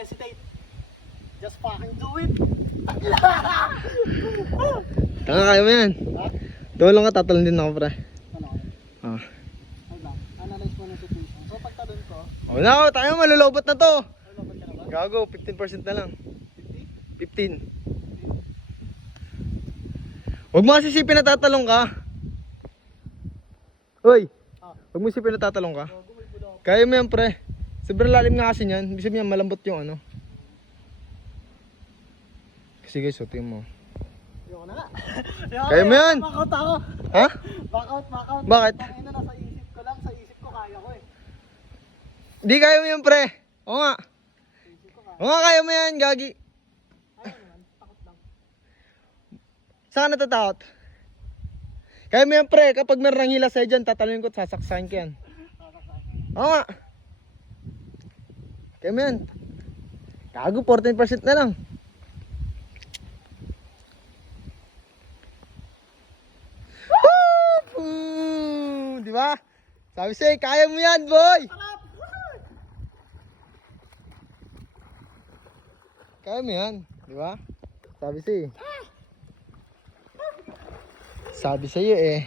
hesitate. Just fucking do it. Tanga, kaya mo yan. Ha? Doon lang ka, tatalon din ako, pre. Ano? Ah. Hold on. Analyze mo ng situation. So pagtalon ko, O na, tayo malulobot na to. ano ba ka na ba? Gago, 15% na lang. 50? 15. Huwag mo kasi isipin na tatalong ka. Uy, huwag mo isipin na tatalong ka. Kaya mo yan, pre. Sobrang lalim nga kasi niyan. Ibig sabihin malambot yung ano. Kasi guys, so tingin mo. Ayoko na nga. Kaya mo yan. Back out ako. Ha? Back out. Bakit? Tangin na, nasa isip ko lang. Sa isip ko kaya ko eh. Di kaya mo yan, pre. Oo nga. Sa isip ko kaya. Oo nga, kaya mo yan, gagi. Ayaw naman. Takot lang. Saan ka natatakot? Kaya mo yan, pre. Kapag meron ng hila sa'yo dyan, tatalon ko at sasaksahin ko yan. Oo nga. Kaya mo yan. Gago, 14% na lang. Woo! Di ba? Sabi sa'yo, kaya mo yan, boy! Kaya mo yan, di ba? Sabi sa'yo. Sabi sa'yo eh.